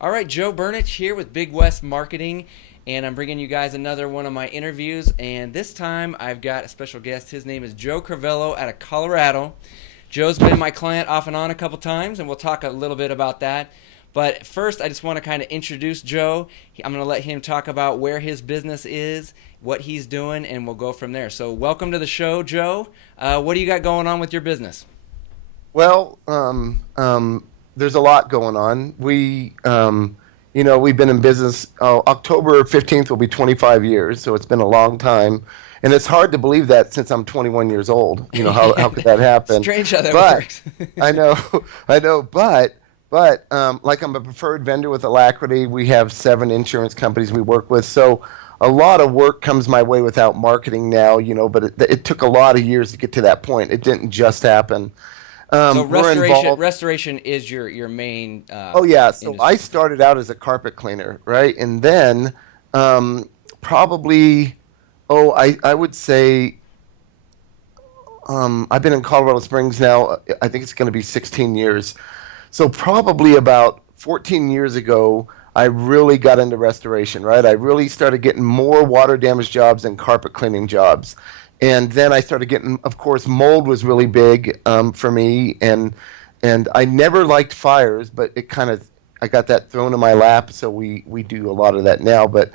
All right, Joe Burnich here with Big West Marketing, and I'm bringing you guys another one of my interviews. And this time I've got a special guest. His name is Joe Crivello out of Colorado. Joe's been my client off and on a couple times, and we'll talk a little bit about that. But first, I just want to kind of introduce Joe. I'm going to let him talk about where his business is, what he's doing, and we'll go from there. So welcome to the show, Joe. What do you got going on with your business? Well, there's a lot going on. We've been in business. October 15th will be 25 years, so it's been a long time. And it's hard to believe that since I'm 21 years old. How could that happen? Strange how that But works. I know, but like I'm a preferred vendor with Alacrity. We have 7 insurance companies we work with, so a lot of work comes my way without marketing now. But it took a lot of years to get to that point. It didn't just happen. So We're involved. restoration is your main Oh yeah, so industry. I started out as a carpet cleaner, right? And then probably, I would say I've been in Colorado Springs now. I think it's going to be 16 years. So probably about 14 years ago, I really got into restoration, right? I really started getting more water damage jobs than carpet cleaning jobs. And then I started getting, of course, mold was really big for me, and I never liked fires, but I got that thrown in my lap, so we do a lot of that now. But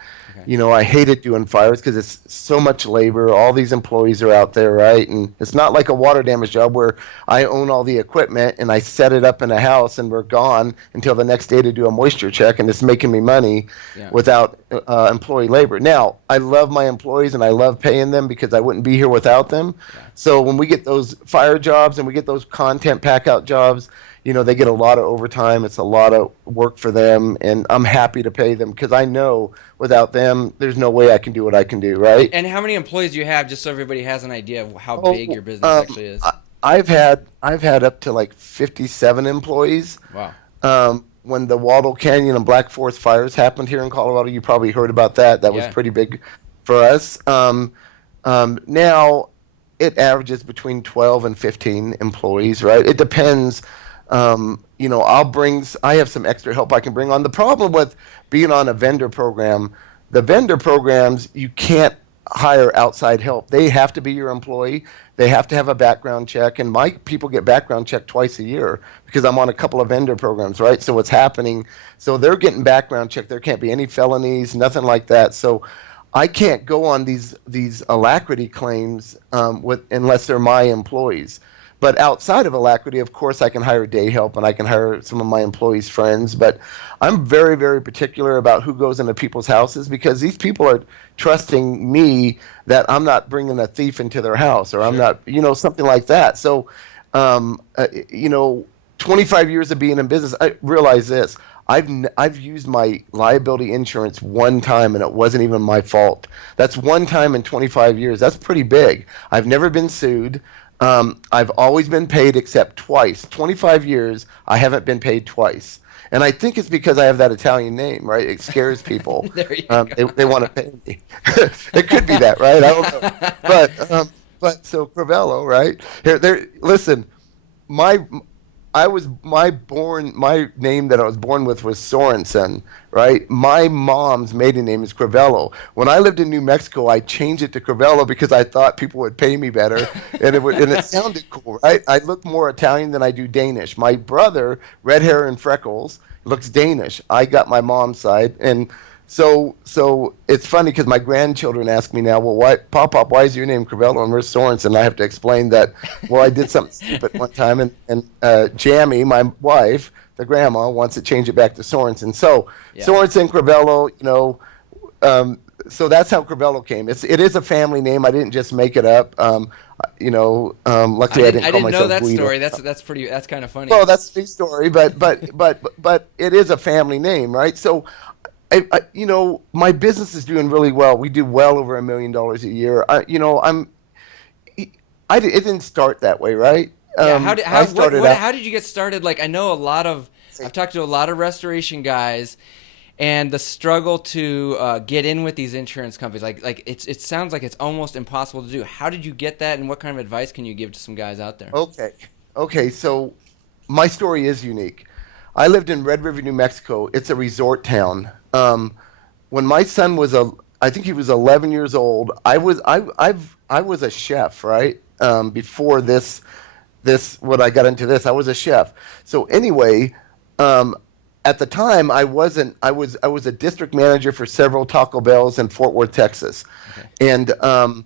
Okay. I hated doing fires because it's so much labor. All these employees are out there, right? And it's not like a water damage job where I own all the equipment and I set it up in a house and we're gone until the next day to do a moisture check, and it's making me money Yeah. without employee labor. Now, I love my employees and I love paying them because I wouldn't be here without them. Yeah. So when we get those fire jobs and we get those content pack out jobs, they get a lot of overtime. It's a lot of work for them, and I'm happy to pay them because I know without them, there's no way I can do what I can do, right? And how many employees do you have, just so everybody has an idea of how Oh, big your business actually is? I've had up to like 57 employees. Wow. When the Waldo Canyon and Black Forest fires happened here in Colorado, you probably heard about that. That was Yeah. pretty big for us. Now it averages between 12 and 15 employees, right? It depends. I have some extra help I can bring on. The problem with being on a vendor program, the vendor programs, you can't hire outside help. They have to be your employee. They have to have a background check. And my people get background checked twice a year because I'm on a couple of vendor programs, right? So what's happening? So they're getting background checked. There can't be any felonies, nothing like that. So I can't go on these Alacrity claims unless they're my employees. But outside of Alacrity, of course, I can hire day help and I can hire some of my employees' friends. But I'm very, very particular about who goes into people's houses because these people are trusting me that I'm not bringing a thief into their house or I'm Sure. not, something like that. So, um, uh, you know, 25 years of being in business, I realize this. I've used my liability insurance one time and it wasn't even my fault. That's one time in 25 years. That's pretty big. I've never been sued. I've always been paid except twice. 25 years, I haven't been paid twice. And I think it's because I have that Italian name, right? It scares people. There you They want to pay me. It could be that, right? I don't know. But so Crivello, right? Listen, my my name that I was born with was Sorensen, right? My mom's maiden name is Crivello. When I lived in New Mexico, I changed it to Crivello because I thought people would pay me better, and it sounded cool, right? I look more Italian than I do Danish. My brother, red hair and freckles, looks Danish. I got my mom's side, and so it's funny because my grandchildren ask me now, well, Pop, why is your name Crivello and where's Sorensen? I have to explain that, well, I did something stupid one time, and Jamie, my wife, the grandma, wants to change it back to Sorensen. So Yeah. Sorensen, Crivello, so that's how Crivello came. It is a family name. I didn't just make it up. Luckily I didn't I call didn't know myself that Guido. story. That's kind of funny. Well, that's the story, but it is a family name, right? So my business is doing really well. We do well over $1 million a year. It didn't start that way, right? Yeah, I started out. how did you get started? Like, I've talked to a lot of restoration guys, and the struggle to get in with these insurance companies. It sounds like it's almost impossible to do. How did you get that, and what kind of advice can you give to some guys out there? Okay. So my story is unique. I lived in Red River, New Mexico. It's a resort town. When my son was I think he was 11 years old. I was a chef, right? Before when I got into this, I was a chef. So anyway, um, at the time I wasn't. I was a district manager for several Taco Bells in Fort Worth, Texas, Okay. and um,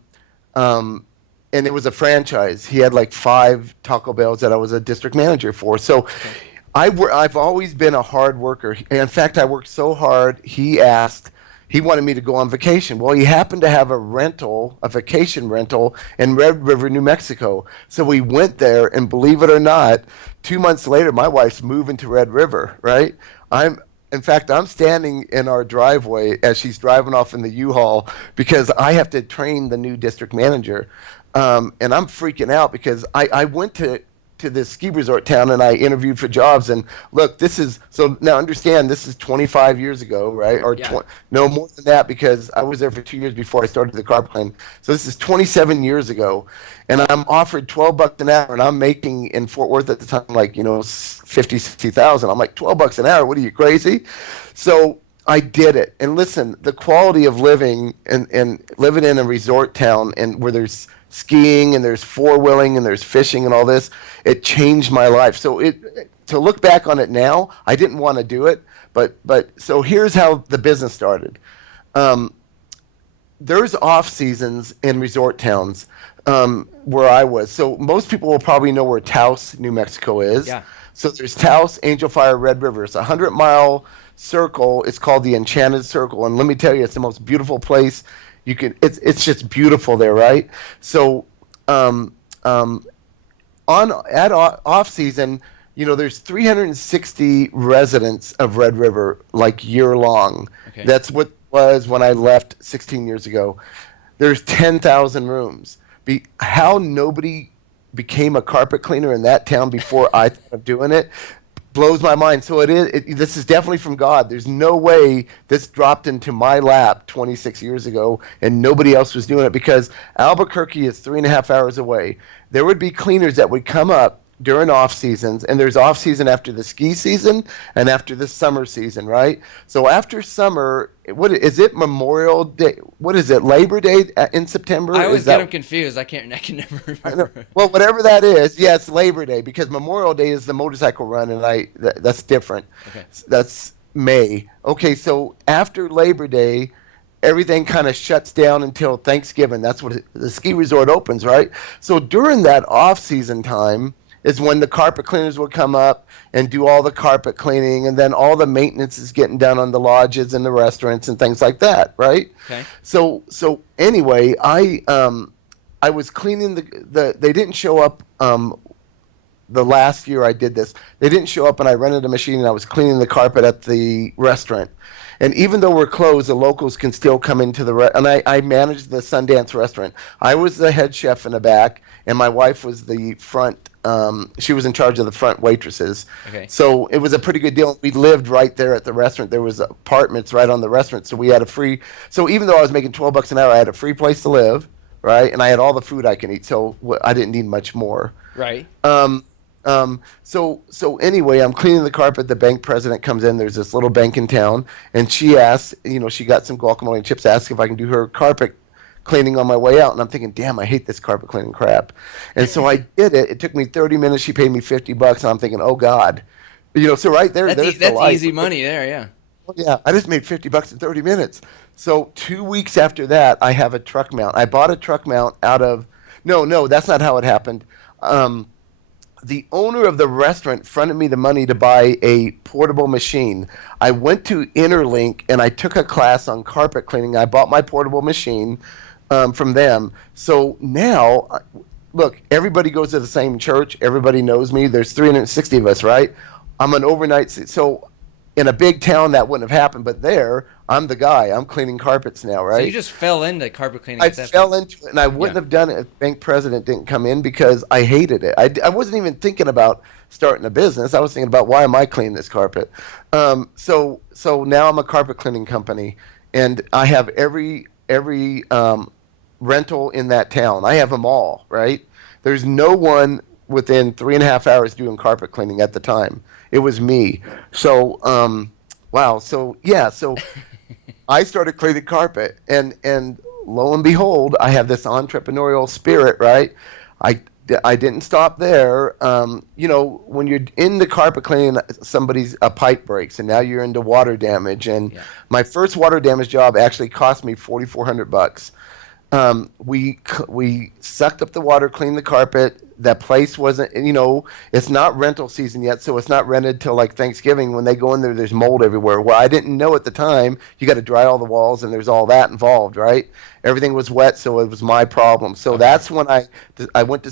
and it was a franchise. He had like 5 Taco Bells that I was a district manager for. So Okay. I've always been a hard worker. In fact, I worked so hard. He wanted me to go on vacation. Well, he happened to have a vacation rental in Red River, New Mexico. So we went there, and believe it or not, 2 months later, my wife's moving to Red River. Right? In fact, I'm standing in our driveway as she's driving off in the U-Haul because I have to train the new district manager, and I'm freaking out because I went to this ski resort town and I interviewed for jobs. And look, now understand, this is 25 years ago, right? Or Yeah. no, more than that, because I was there for 2 years before I started the carpet cleaning. So this is 27 years ago, and I'm offered $12 an hour, and I'm making in Fort Worth at the time, like, 50, 60,000. I'm like, $12 an hour? What are you, crazy? So I did it. And listen, the quality of living and living in a resort town and where there's skiing and there's four-wheeling and there's fishing and all this, it changed my life. So to look back on it now, I didn't want to do it, but so here's how the business started. There's off seasons in resort towns, where I was. So most people will probably know where Taos, New Mexico is. Yeah. So there's Taos, Angel Fire, Red River. It's a 100-mile circle. It's called the Enchanted Circle, and let me tell you, it's the most beautiful place. It's just beautiful there, right? So off season, there's 360 residents of Red River, like, year long. Okay. That's what was when I left 16 years ago. There's 10,000 rooms. How nobody became a carpet cleaner in that town before I thought of doing it blows my mind. So this is definitely from God. There's no way this dropped into my lap 26 years ago and nobody else was doing it, because Albuquerque is 3.5 hours away. There would be cleaners that would come up during off seasons, and there's off season after the ski season and after the summer season, right? So after summer, what is it? Memorial Day? What is it? Labor Day in September? I always get them confused. I can never remember. Well, whatever that is, yeah, it's Labor Day, because Memorial Day is the motorcycle run, and that's different. Okay. That's May. Okay, so after Labor Day, everything kind of shuts down until Thanksgiving. That's what the ski resort opens, right? So during that off-season time is when the carpet cleaners would come up and do all the carpet cleaning, and then all the maintenance is getting done on the lodges and the restaurants and things like that, right? Okay. So anyway, I was cleaning they didn't show up the last year I did this. They didn't show up, and I rented a machine, and I was cleaning the carpet at the restaurant. And even though we're closed, the locals can still come into and I managed the Sundance restaurant. I was the head chef in the back, and my wife was the front. She was in charge of the front waitresses. Okay. So it was a pretty good deal. We lived right there at the restaurant. There was apartments right on the restaurant, so we had so even though I was making $12 an hour, I had a free place to live, right? And I had all the food I can eat, so I didn't need much more. Right. So anyway, I'm cleaning the carpet. The bank president comes in. There's this little bank in town, and she asked, she got some guacamole and chips, asked if I can do her carpet cleaning on my way out. And I'm thinking, damn, I hate this carpet cleaning crap. And so I did it. It took me 30 minutes. She paid me $50, and I'm thinking, oh God, so right there, That's the life. easy money there, yeah. Yeah, I just made $50 in 30 minutes. So 2 weeks after that, I have a truck mount. I bought a truck mount out of no, that's not how it happened. The owner of the restaurant fronted me the money to buy a portable machine. I went to Interlink and I took a class on carpet cleaning. I bought my portable machine from them. So now, look, everybody goes to the same church. Everybody knows me. There's 360 of us, right? I'm an overnight. So in a big town, that wouldn't have happened. But there, I'm the guy. I'm cleaning carpets now, right? So you just fell into carpet cleaning. I fell into it, and I wouldn't have done it if bank president didn't come in, because I hated it. I wasn't even thinking about starting a business. I was thinking about, why am I cleaning this carpet? So now I'm a carpet cleaning company, and I have every rental in that town. I have them all, right? There's no one within 3.5 hours doing carpet cleaning at the time. It was me. So, wow. So yeah. So I started cleaning carpet, and lo and behold, I have this entrepreneurial spirit, right? I I didn't stop there. When you're into carpet cleaning, somebody's a pipe breaks, and now you're into water damage. And Yeah. my first water damage job actually cost me $4,400. We sucked up the water, cleaned the carpet. That place wasn't, it's not rental season yet, so it's not rented till like Thanksgiving. When they go in there, there's mold everywhere. Well, I didn't know at the time. You got to dry all the walls, and there's all that involved, right? Everything was wet, so it was my problem. So Okay. that's when I went to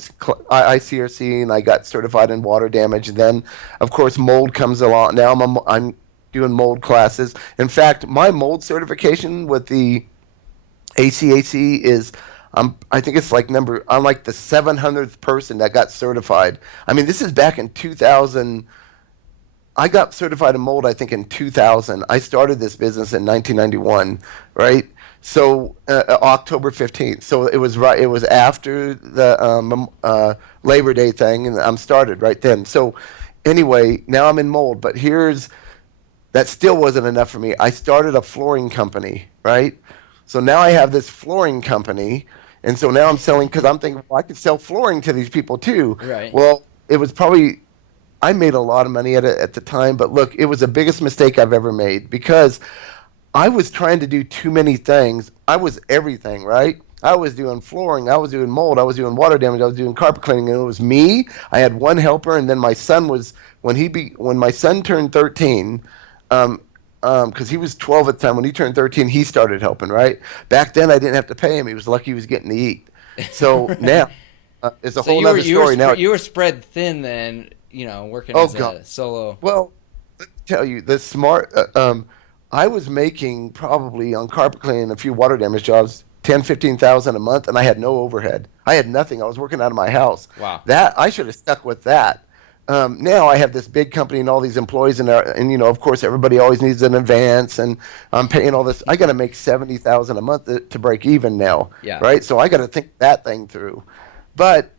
ICRC and I got certified in water damage. And then, of course, mold comes along. Now I'm doing mold classes. In fact, my mold certification with the ACAC is I think it's like I'm like the 700th person that got certified. I mean, this is back in 2000. I got certified in mold, I think, in 2000. I started this business in 1991, right? So October 15th. So it was right. It was after the Labor Day thing, and I'm started right then. So anyway, now I'm in mold. But that still wasn't enough for me. I started a flooring company, right? So now I have this flooring company, and so now I'm selling because I'm thinking, well, I could sell flooring to these people too. Right. Well, it was probably I made a lot of money at it at the time, but look, it was the biggest mistake I've ever made because I was trying to do too many things. I was everything, right? I was doing flooring, I was doing mold, I was doing water damage, I was doing carpet cleaning, and it was me. I had one helper, and then my son was when my son turned 13. Because he was 12 at the time. When he turned 13, he started helping, right? Back then, I didn't have to pay him. He was lucky he was getting to eat. So now, it's a So whole other story. Now you were spread thin then, working Oh, as God. a solo. Well, let me tell you, I was making probably on carpet cleaning, a few water damage jobs, 10, 15,000 a month, and I had no overhead. I had nothing. I was working out of my house. Wow. That I should have stuck with that. Now I have this big company and all these employees, and of course everybody always needs an advance, and I'm paying all this. I got to make 70,000 a month to break even now, Yeah. right? So I got to think that thing through. But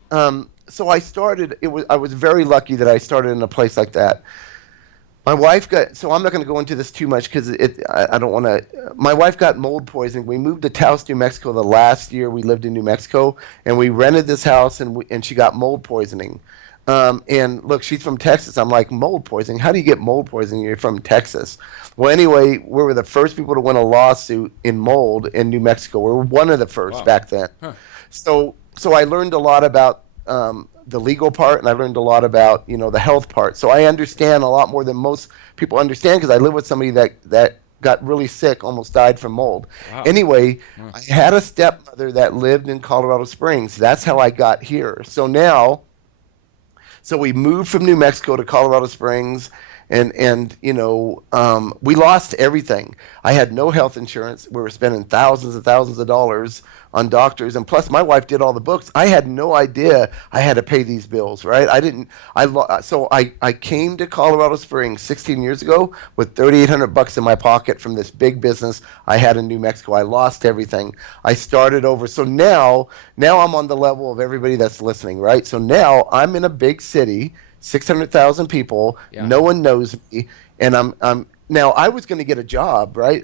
so I started. I was very lucky that I started in a place like that. My wife so I'm not going to go into this too much because I don't want to. My wife got mold poisoning. We moved to Taos, New Mexico the last year we lived in New Mexico, and we rented this house, and she got mold poisoning. And look, she's from Texas. I'm like, mold poisoning? How do you get mold poisoning? You're from Texas. Well, anyway, we were the first people to win a lawsuit in mold in New Mexico. We were one of the first back then. Huh. So I learned a lot about the legal part, and I learned a lot about the health part. So I understand a lot more than most people understand because I live with somebody that got really sick, almost died from mold. Wow. Anyway, I had a stepmother that lived in Colorado Springs. That's how I got here. So we moved from New Mexico to Colorado Springs, and we lost everything. I had no health insurance. We were spending thousands and thousands of dollars on doctors, and plus my wife did all the books. I had no idea I had to pay these bills, right? So I came to Colorado Springs 16 years ago with $3,800 in my pocket from this big business I had in New Mexico. I lost everything. I started over. So now I'm on the level of everybody that's listening, right? So now I'm in a big city, 600,000 people. Yeah. No one knows me, and I'm now I was going to get a job, right?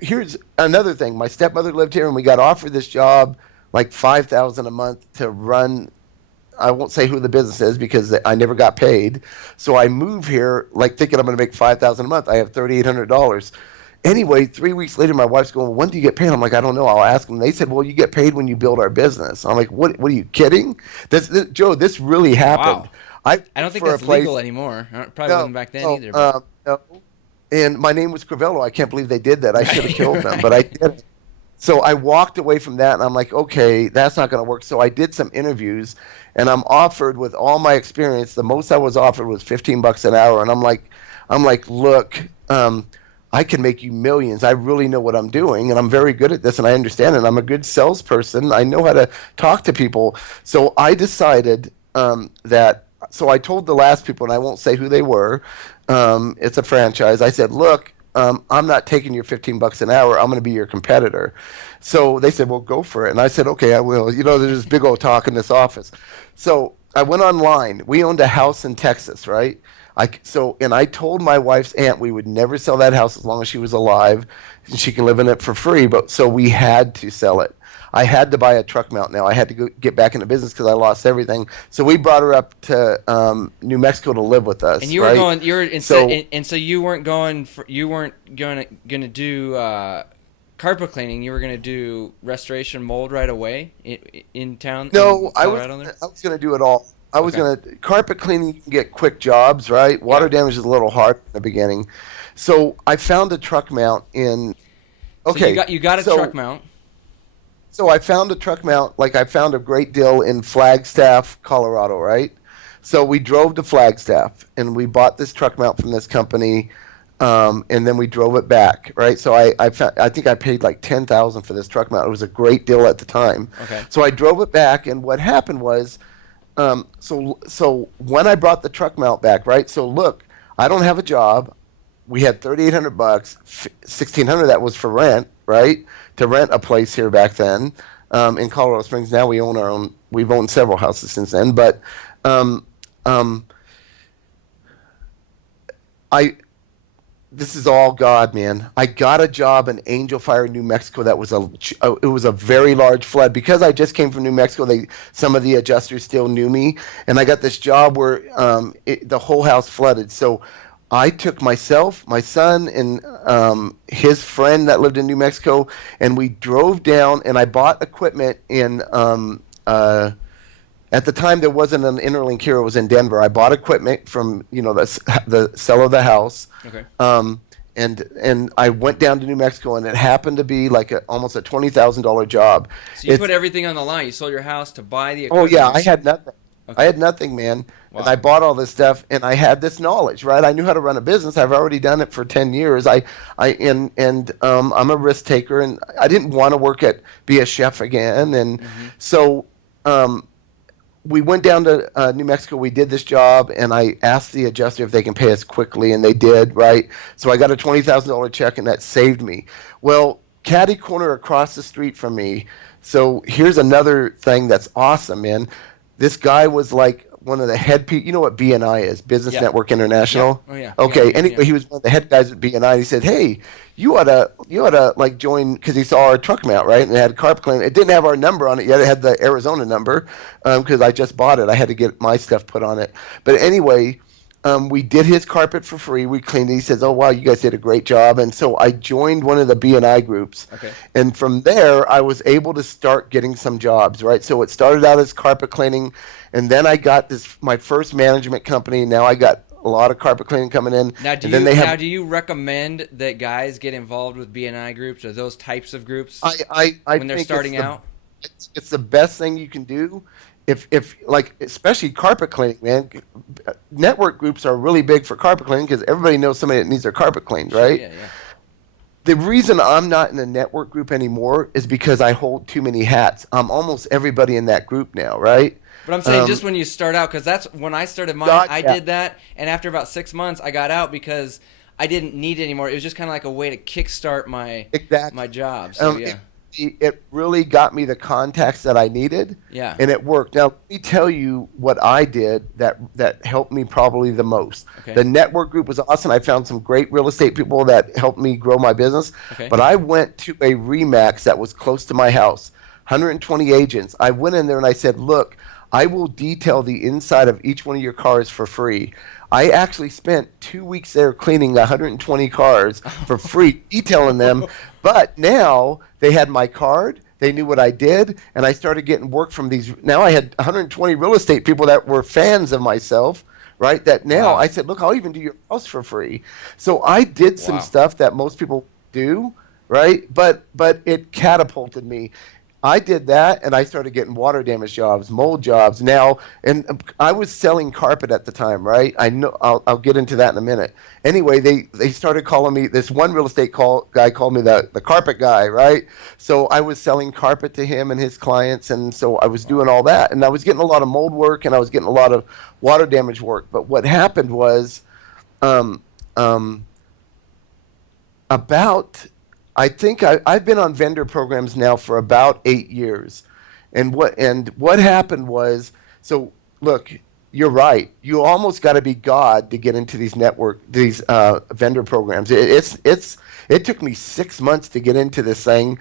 Here's another thing. My stepmother lived here, and we got offered this job, like $5,000 a month to run. I won't say who the business is because I never got paid. So I move here, like thinking I'm going to make $5,000 a month. I have $3,800. Anyway, 3 weeks later, my wife's going, well, when do you get paid? I'm like, I don't know. I'll ask them. They said, well, you get paid when you build our business. I'm like, what are you kidding? Joe, this really happened. Wow. I don't think that's legal anymore. Probably wasn't back then either. But. No. And my name was Crivello. I can't believe they did that. I should have killed them, but I didn't. So I walked away from that, and I'm like, okay, that's not going to work. So I did some interviews, and I'm offered with all my experience. The most I was offered was $15 an hour, and I'm like, look, I can make you millions. I really know what I'm doing, and I'm very good at this, and I understand it. I'm a good salesperson. I know how to talk to people. So I decided that. So I told the last people, and I won't say who they were. It's a franchise. I said, look, I'm not taking your $15 an hour. I'm going to be your competitor. So they said, well, go for it. And I said, okay, I will. There's this big old talk in this office. So I went online. We owned a house in Texas, right? And I told my wife's aunt we would never sell that house as long as she was alive, and she can live in it for free. But so we had to sell it. I had to buy a truck mount. Now I had to get back into business because I lost everything. So we brought her up to New Mexico to live with us. And you were right? going. You were So and so you weren't going. You weren't gonna do carpet cleaning. You were gonna do restoration mold right away in town. no, In Colorado there? I was going to do it all. I was Okay. going to carpet cleaning. You can get quick jobs, right? Water Yeah. damage is a little hard in the beginning. So I found a truck mount in. So Okay, you got a so truck mount. So I found a truck mount, like I found a great deal in Flagstaff, Colorado, right? So we drove to Flagstaff and we bought this truck mount from this company, and then we drove it back, right? So I think I paid like 10,000 for this truck mount. It was a great deal at the time. Okay. So I drove it back, and what happened was, so when I brought the truck mount back, right? So look, I don't have a job. We had $3,800, 1,600 that was for rent, right? To rent a place here back then, in Colorado Springs. Now we own our own. We've owned several houses since then, but um, um, I this is all God, man. I got a job in Angel Fire, New Mexico. That was it was a very large flood because I just came from New Mexico. Some of the adjusters still knew me, and I got this job where the whole house flooded. So I took myself, my son, and his friend that lived in New Mexico, and we drove down. And I bought equipment in. At the time, there wasn't an Interlink here. It was in Denver. I bought equipment from the seller of the house. Okay. And I went down to New Mexico, and it happened to be like almost a $20,000 job. So you put everything on the line. You sold your house to buy the Oh equipment. yeah, I had nothing. Okay. I had nothing, man. Wow. And I bought all this stuff, and I had this knowledge, right? I knew how to run a business. I've already done it for 10 years. I'm a risk taker, and I didn't want to be a chef again. And so we went down to New Mexico. We did this job, and I asked the adjuster if they can pay us quickly, and they did, right? So I got a $20,000 check, and that saved me. Well, catty corner across the street from me. So here's another thing that's awesome, man. This guy was like one of the head people. You know what BNI is? Business Yeah. Network International. Yeah. Oh yeah. Okay. Yeah. Anyway, he was one of the head guys at BNI. He said, "Hey, you ought to like join," because he saw our truck mount, right? And it had carpet cleaning. It didn't have our number on it yet. It had the Arizona number because I just bought it. I had to get my stuff put on it. But anyway, we did his carpet for free. We cleaned it. He says, "Oh wow, you guys did a great job." And so I joined one of the BNI groups. Okay. And from there, I was able to start getting some jobs, right? So it started out as carpet cleaning, and then I got my first management company. Now I got a lot of carpet cleaning coming in. Now, and then they have, do you recommend that guys get involved with BNI groups or those types of groups I when they're think starting out? It's the best thing you can do. If like, especially carpet cleaning, man. Network groups are really big for carpet cleaning because everybody knows somebody that needs their carpet cleaned, right? Yeah, yeah. The reason I'm not in a network group anymore is because I hold too many hats. I'm almost everybody in that group now, right? But I'm saying just when you start out, because that's when I started mine. I did that, and after about 6 months, I got out because I didn't need it anymore. It was just kind of like a way to kickstart my job. So yeah. It really got me the contacts that I needed, Yeah. and it worked. Now, let me tell you what I did that helped me probably the most. Okay. The network group was awesome. I found some great real estate people that helped me grow my business. Okay. But I went to a Remax that was close to my house, 120 agents. I went in there and I said, "Look, I will detail the inside of each one of your cars for free." I actually spent 2 weeks there cleaning 120 cars for free, detailing them. But now they had my card. They knew what I did, and I started getting work from these. Now I had 120 real estate people that were fans of myself, right? That now Wow. I said, "Look, I'll even do your house for free." So I did some Wow. stuff that most people do, right? But it catapulted me. I did that, and I started getting water damage jobs, mold jobs now, and I was selling carpet at the time, right? I know I'll get into that in a minute. Anyway, they started calling me. This one real estate guy called me the carpet guy, right? So I was selling carpet to him and his clients, and so I was doing all that, and I was getting a lot of mold work, and I was getting a lot of water damage work. But what happened was, about I think I've been on vendor programs now for about 8 years, and what happened was, so look, you're right. You almost got to be God to get into these vendor programs. It took me 6 months to get into this thing,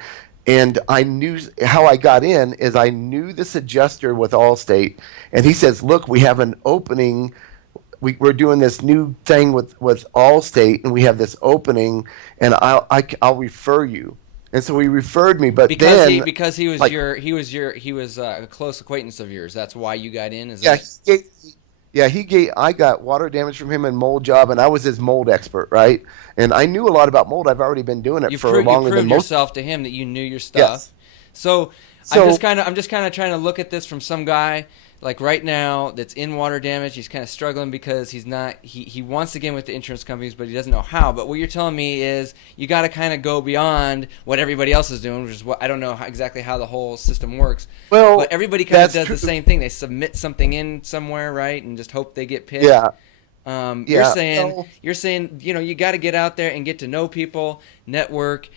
and I knew how I got in is I knew this adjuster with Allstate, and he says, "Look, we have an opening. We're doing this new thing with Allstate, and we have this opening, and I'll refer you." And so he referred me, but because he was a close acquaintance of yours. That's why you got in. Yeah, he gave. I got water damage from him and mold job, and I was his mold expert, right? And I knew a lot about mold. I've already been doing it for longer than most. You proved yourself to him that you knew your stuff. Yes. So I'm just kind of trying to look at this from some guy like right now that's in water damage. He's kind of struggling because he wants to get in with the insurance companies, but he doesn't know how. But what you're telling me is you got to kind of go beyond what everybody else is doing, which is what I don't know exactly how the whole system works. Well, but everybody kind of does the same thing. They submit something in somewhere, right, and just hope they get picked. Yeah. You're saying you got to get out there and get to know people, network,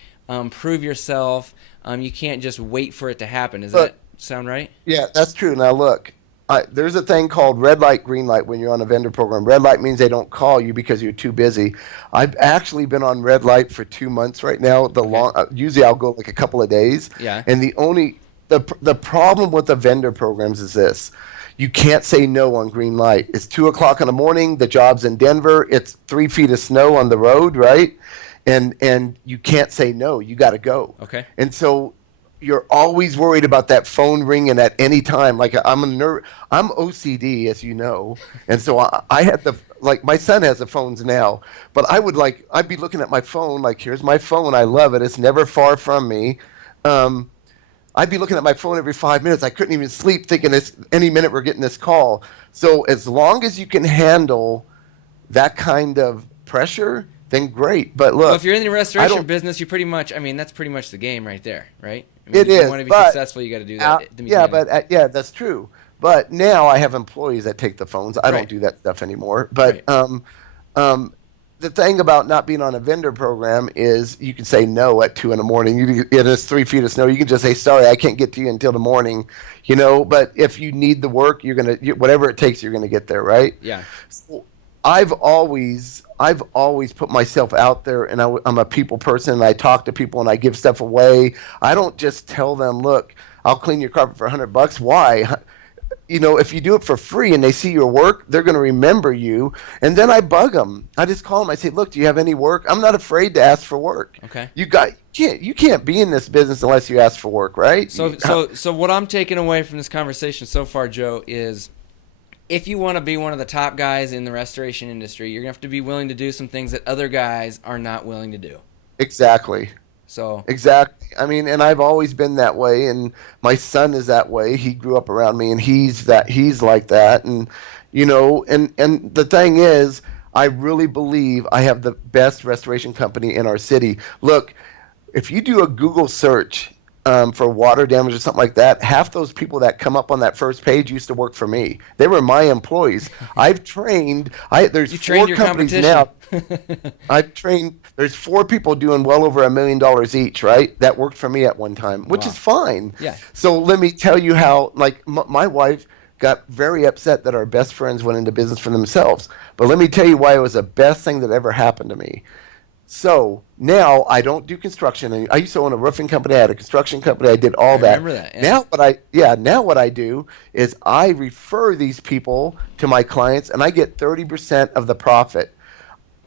prove yourself. You can't just wait for it to happen. Does that sound right? Yeah, that's true. Now look, there's a thing called red light, green light when you're on a vendor program. Red light means they don't call you because you're too busy. I've actually been on red light for 2 months right now. Usually I'll go like a couple of days. Yeah. And the problem with the vendor programs is this. You can't say no on green light. It's 2:00 in the morning. The job's in Denver. It's 3 feet of snow on the road, right? And you can't say no. You got to go. Okay. And so you're always worried about that phone ringing at any time. Like I'm OCD, as you know, and so I had my son has the phones now, but I'd be looking at my phone like, here's my phone. I love it. It's never far from me. I'd be looking at my phone every 5 minutes. I couldn't even sleep thinking any minute we're getting this call. So as long as you can handle that kind of pressure, then great. But look, well, if you're in the restoration business, you pretty much, that's pretty much the game right there, right? It is. If you want to be successful, you got to do that. Yeah, that's true. But now I have employees that take the phones. I don't do that stuff anymore. But the thing about not being on a vendor program is you can say no at 2 a.m. It is 3 feet of snow. You can just say, sorry, I can't get to you until the morning. But if you need the work, whatever it takes, you're gonna get there, right? Yeah. So I've always put myself out there, and I'm a people person, and I talk to people, and I give stuff away. I don't just tell them, look, I'll clean your carpet for $100. Why? If you do it for free and they see your work, they're going to remember you. And then I bug them. I just call them. I say, look, do you have any work? I'm not afraid to ask for work. Okay. You can't be in this business unless you ask for work, right? So what I'm taking away from this conversation so far, Joe, is if you want to be one of the top guys in the restoration industry, you're going to have to be willing to do some things that other guys are not willing to do. Exactly. Exactly. And I've always been that way, and my son is that way. He grew up around me, and he's like that. And and the thing is, I really believe I have the best restoration company in our city. Look, if you do a Google search for water damage or something like that, half those people that come up on that first page used to work for me. They were my employees. I've trained. There's you 4 companies now. There's 4 people doing well over $1 million each, right? That worked for me at one time, which is fine. Yeah. So let me tell you how, my wife got very upset that our best friends went into business for themselves. But let me tell you why it was the best thing that ever happened to me. So now I don't do construction. I used to own a roofing company. I had a construction company. I did all that. I remember that. Yeah. Now what I do is I refer these people to my clients, and I get 30% of the profit.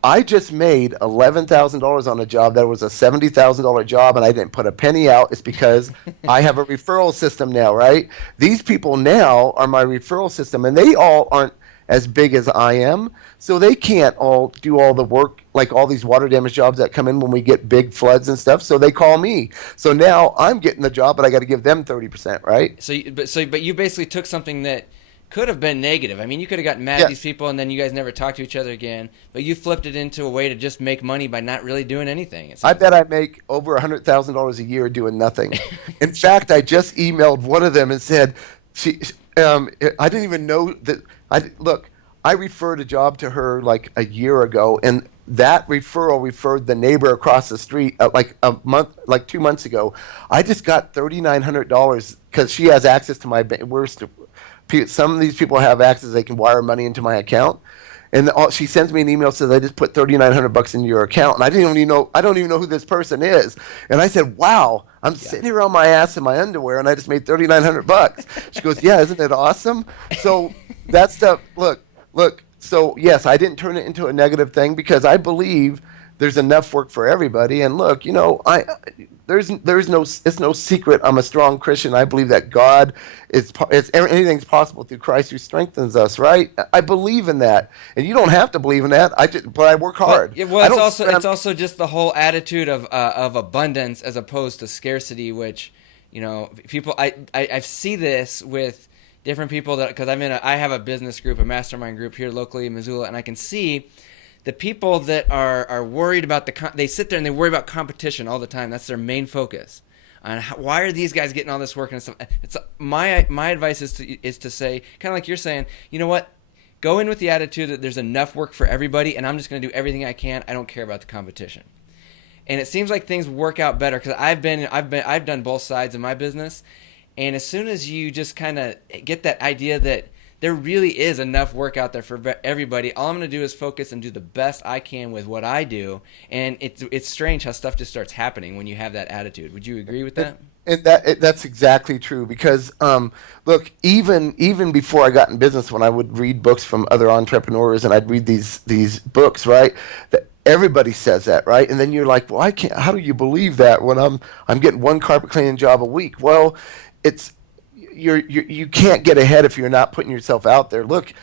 I just made $11,000 on a job that was a $70,000 job, and I didn't put a penny out. It's because I have a referral system now, right? These people now are my referral system, and they all aren't as big as I am, so they can't all do all the work, like all these water damage jobs that come in when we get big floods and stuff. So they call me. So now I'm getting the job, but I got to give them 30%, right? But you basically took something that could have been negative. You could have gotten mad at these people, and then you guys never talked to each other again. But you flipped it into a way to just make money by not really doing anything. I bet I make over $100,000 a year doing nothing. In fact, I just emailed one of them and said, I didn't even know that. I referred a job to her like a year ago, and that referral referred the neighbor across the street like 2 months ago. I just got $3,900 because she has access to my some of these people have access; they can wire money into my account. And she sends me an email says I just put $3,900 into your account, and I don't even know who this person is. And I said, "Wow, I'm sitting here on my ass in my underwear, and I just made $3,900." She goes, "Yeah, isn't it awesome?" So that stuff. Look. So yes, I didn't turn it into a negative thing because I believe there's enough work for everybody. And look, there's no it's no secret. I'm a strong Christian. I believe that God anything's possible through Christ who strengthens us. Right? I believe in that, and you don't have to believe in that. But I work hard. It's also just the whole attitude of abundance as opposed to scarcity, which people I see this with different people because I have a business group, a mastermind group here locally in Missoula, and I can see the people that are worried about they sit there and they worry about competition all the time. That's their main focus. On why are these guys getting all this work and stuff? It's my advice is to say, kind of like you're saying, you know what? Go in with the attitude that there's enough work for everybody, and I'm just going to do everything I can. I don't care about the competition. And it seems like things work out better because I've done both sides of my business, and as soon as you just kind of get that idea that there really is enough work out there for everybody, all I'm going to do is focus and do the best I can with what I do. And it's strange how stuff just starts happening when you have that attitude. Would you agree with that? And that's exactly true because look, even before I got in business, when I would read books from other entrepreneurs and I'd read these books, right? Everybody says that, right? And then you're like, well, I can't. How do you believe that when I'm getting one carpet cleaning job a week? Well, you can't get ahead if you're not putting yourself out there. Look,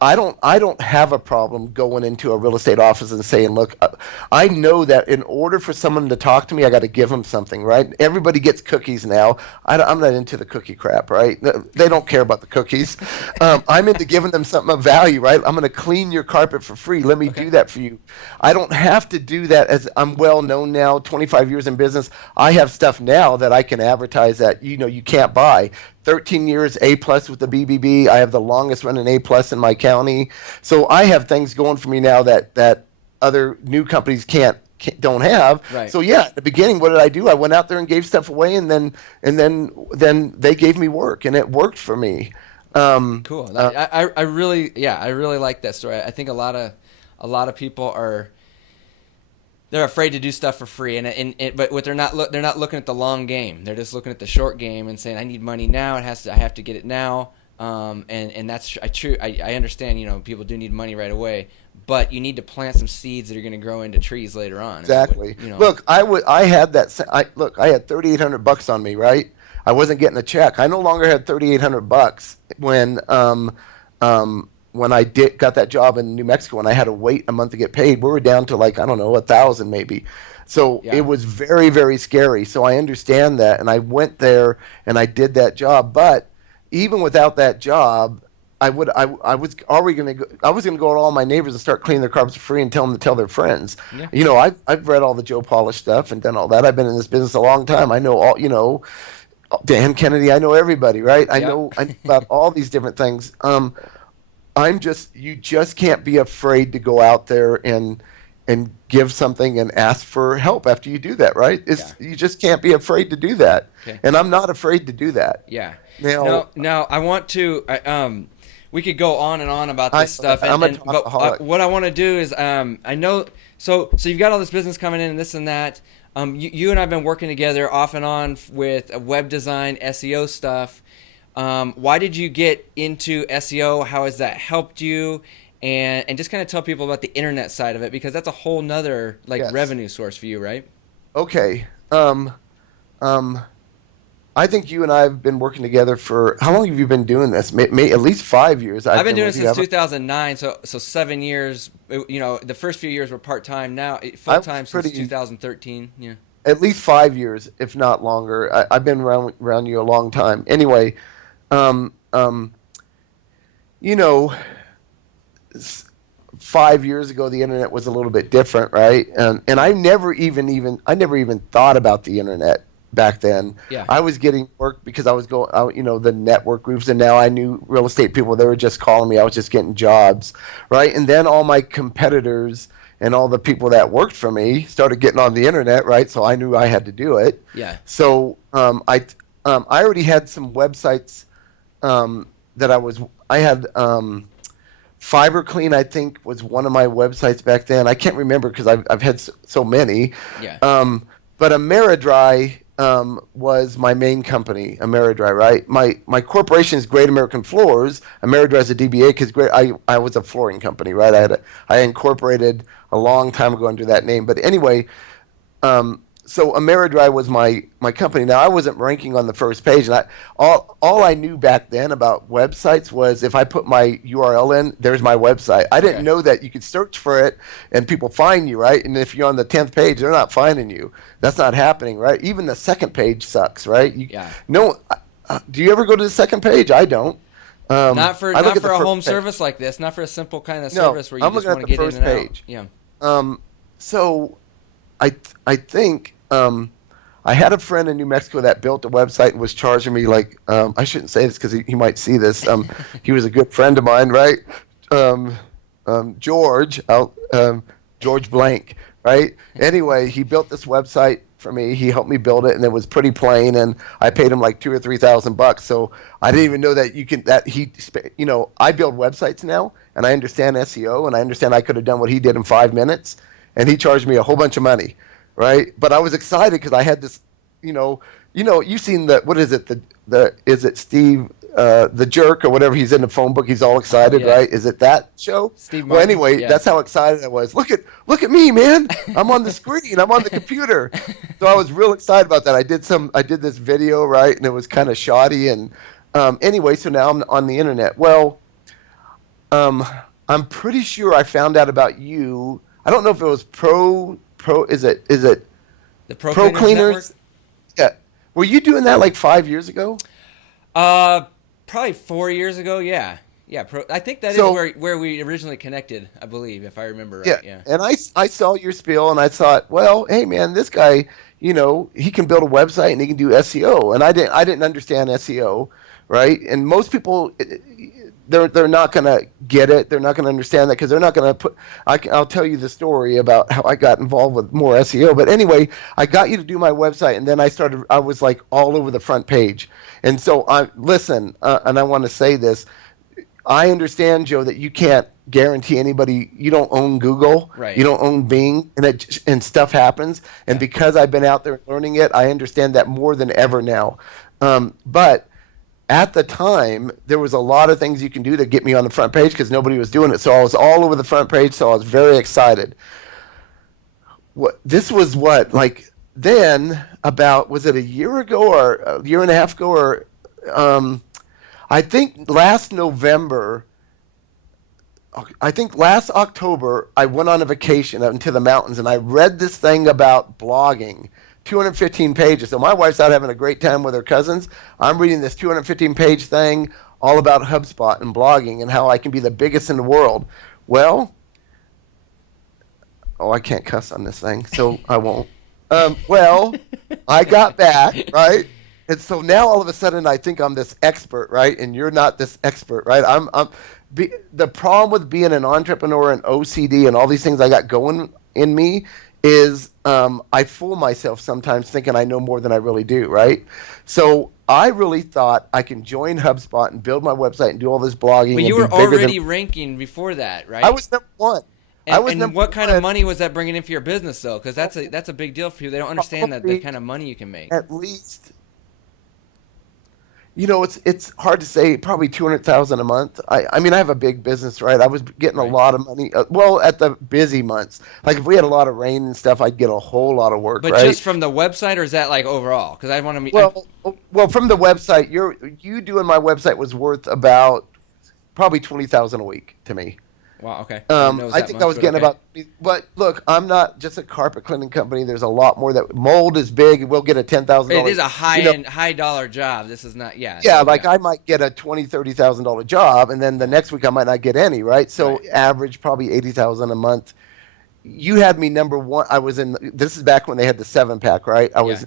I don't have a problem going into a real estate office and saying, look, I know that in order for someone to talk to me, I got to give them something, right? Everybody gets cookies now. I'm not into the cookie crap, right? They don't care about the cookies. I'm into giving them something of value, right? I'm going to clean your carpet for free. Let me do that for you. I don't have to do that as I'm well known now, 25 years in business. I have stuff now that I can advertise that, you can't buy. 13 years A+ with the BBB. I have the longest running A+ in my county. So I have things going for me now that other new companies don't have. Right. So yeah, at the beginning, what did I do? I went out there and gave stuff away, and then they gave me work, and it worked for me. Cool. I really like that story. I think a lot of people they're afraid to do stuff for free, but what they're not looking at the long game. They're just looking at the short game and saying, I need money now. I have to get it now. And that's true. I understand. People do need money right away, but you need to plant some seeds that are going to grow into trees later on. Exactly. Look, I had $3,800 on me, right? I wasn't getting a check. I no longer had $3,800 when I got that job in New Mexico and I had to wait a month to get paid. We were down to 1,000 maybe. So It was very, very scary. So I understand that, and I went there and I did that job. But even without that job, I was going to go to all my neighbors and start cleaning their carpets for free and tell them to tell their friends. Yeah. I've read all the Joe Polish stuff and done all that. I've been in this business a long time. I know all. Dan Kennedy. I know everybody, right? I know about all these different things. You just can't be afraid to go out there and give something and ask for help after you do that, right? You just can't be afraid to do that. Okay. And I'm not afraid to do that. Yeah. Now I want to we could go on and on about this stuff. But what I want to do is I know so you've got all this business coming in and this and that. You and I have been working together off and on with web design, SEO stuff. Why did you get into SEO? How has that helped you? And just kind of tell people about the internet side of it, because that's a whole nother revenue source for you, right? Okay. I think you and I have been working together for, how long have you been doing this? At least 5 years. I've been doing it since 2009, so 7 years. The first few years were part-time. Now full-time since 2013. Yeah. At least 5 years, if not longer. I've been around you a long time. Anyway, 5 years ago, the internet was a little bit different, right? And I never even thought about the internet back then. Yeah. I was getting work because I was going out, the network groups, and now I knew real estate people. They were just calling me. I was just getting jobs, right? And then all my competitors and all the people that worked for me started getting on the internet, right? So I knew I had to do it. Yeah. So I already had some websites I had Fiber Clean, I think, was one of my websites back then. I can't remember because I've had so many. Yeah. But Ameridry was my main company, Ameridry, right? My corporation is Great American Floors. Ameridry is a DBA because I was a flooring company, right? I incorporated a long time ago under that name. But anyway, so Ameridry was my company. Now I wasn't ranking on the first page, and all I knew back then about websites was if I put my URL in, there's my website. I didn't know that you could search for it and people find you, right? And if you're on the 10th page, they're not finding you. That's not happening, right? Even the second page sucks, right? No, do you ever go to the second page? I don't. Not for a home service like this. Not for a simple kind of service where you just want to get in and out. Yeah. So I think I had a friend in New Mexico that built a website and was charging me like I shouldn't say this because he might see this. He was a good friend of mine, right? George Blank, right? Anyway, he built this website for me. He helped me build it, and it was pretty plain. And I paid him like $2,000 or $3,000. So I didn't even know that I build websites now, and I understand SEO, and I understand I could have done what he did in 5 minutes, and he charged me a whole bunch of money. Right, but I was excited because I had this, you've seen what is it? Is it Steve, the jerk or whatever? He's in the phone book. He's all excited, right? Is it that show? Steve Martin, well, anyway, that's how excited I was. Look at me, man! I'm on the screen. I'm on the computer. So I was real excited about that. I did this video, right, and it was kind of shoddy. And anyway, so now I'm on the internet. Well, I'm pretty sure I found out about you. I don't know if it was is it the Pro Cleaners? Yeah. Were you doing that like 5 years ago? Probably 4 years ago. Yeah. I think that is where we originally connected, I believe, if I remember right. Yeah. And I saw your spiel and I thought, well, hey man, this guy, he can build a website and he can do SEO. And I didn't understand SEO, right? And most people, they're not going to get it. They're not going to understand that because they're not going to put – I'll tell you the story about how I got involved with more SEO. But anyway, I got you to do my website, and then I was like all over the front page. And so, and I want to say this. I understand, Joe, that you can't guarantee anybody – you don't own Google. Right. You don't own Bing, and stuff happens. And because I've been out there learning it, I understand that more than ever now. But – at the time, there was a lot of things you can do to get me on the front page because nobody was doing it. So I was all over the front page, so I was very excited. This was then about, was it a year ago or a year and a half ago? Or I think last October, I went on a vacation out into the mountains, and I read this thing about blogging. 215 pages. So my wife's out having a great time with her cousins. I'm reading this 215-page thing all about HubSpot and blogging and how I can be the biggest in the world. Well, I can't cuss on this thing, so I won't. I got back, right? And so now all of a sudden I think I'm this expert, right? And you're not this expert, right? The problem with being an entrepreneur and OCD and all these things I got going in me is I fool myself sometimes thinking I know more than I really do, right? So I really thought I can join HubSpot and build my website and do all this blogging. But you were already ranking before that, right? I was number one. And what kind of money was that bringing in for your business, though? Because that's a big deal for you. They don't understand the kind of money you can make. At least, it's hard to say. Probably $200,000 a month. I mean, I have a big business, right? I was getting a lot of money. At the busy months, like if we had a lot of rain and stuff, I'd get a whole lot of work. But right? just from the website, or is that like overall? Because I want to meet. Well, from the website, you doing my website was worth about probably $20,000 a week to me. Wow. Okay. I think I was getting about. But look, I'm not just a carpet cleaning company. There's a lot more that mold is big. We'll get a $10,000. It is a high dollar job. This is not. Yeah. Yeah, I might get a $20,000-$30,000 job, and then the next week I might not get any. Right. So average probably $80,000 a month. You had me number one. I was in. This is back when they had the 7-pack, right? I was